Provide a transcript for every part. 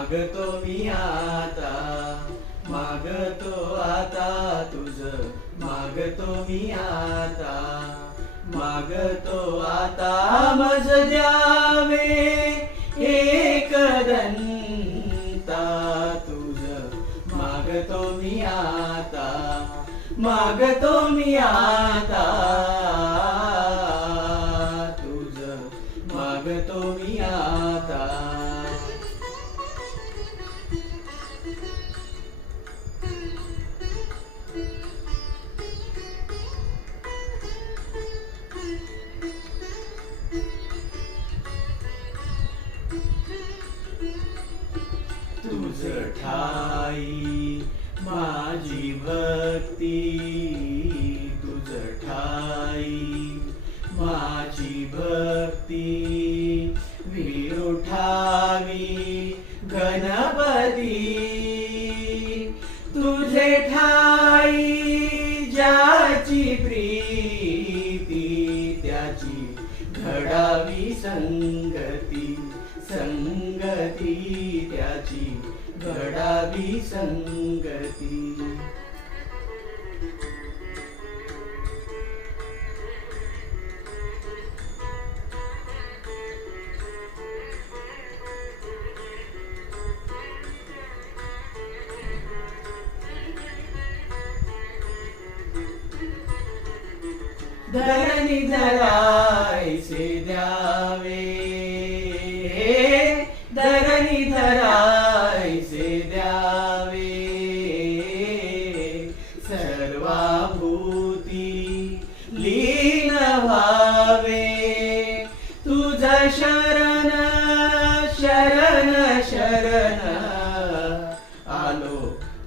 मागतो मी आता, मागतो आता तुझ, मागतो मी आता, मागतो आता मज द्यावे एकदंता तुझ, मागतो मी आता, मागतो मी आता तुझ, मागतो मी आता. तुझ ठाई माझी भक्ती, तुझ ठाई माझी भक्ती, विरुठावी गणपती. तुझे ठाई ज्याची प्रीती, त्याची घडावी संगती, संगती त्याची घडावी संगती. धरणी धरायचे द्यावे, धरणी धरायचे द्यावे, सर्वाभूती लीन व्हावे. तुझ शरण शरण शरण आलो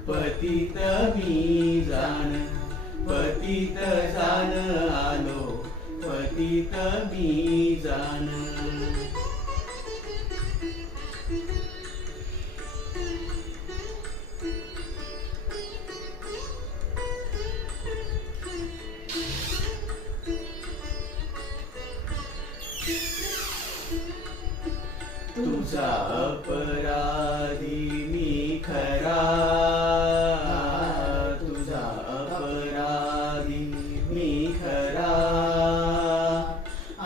पतित मी जाण, पतित जाण आलो पतित मी जाण. तुझा अपराधी मी खरा, तुझा अपराधी मी खरा,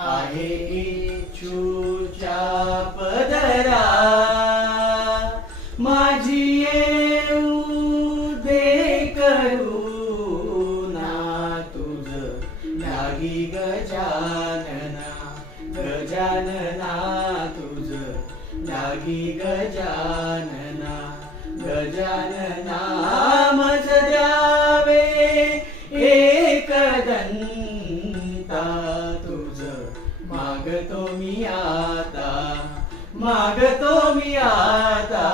आहे इच्छूच्या पदरा. माझी येऊ दे करुणा, तुझ लागी गजानना, गजानना तुझ लागी गजानना, गजानना मज द्यावे एकदंता तुझ, मागतो मी आता, मागतो मी आता.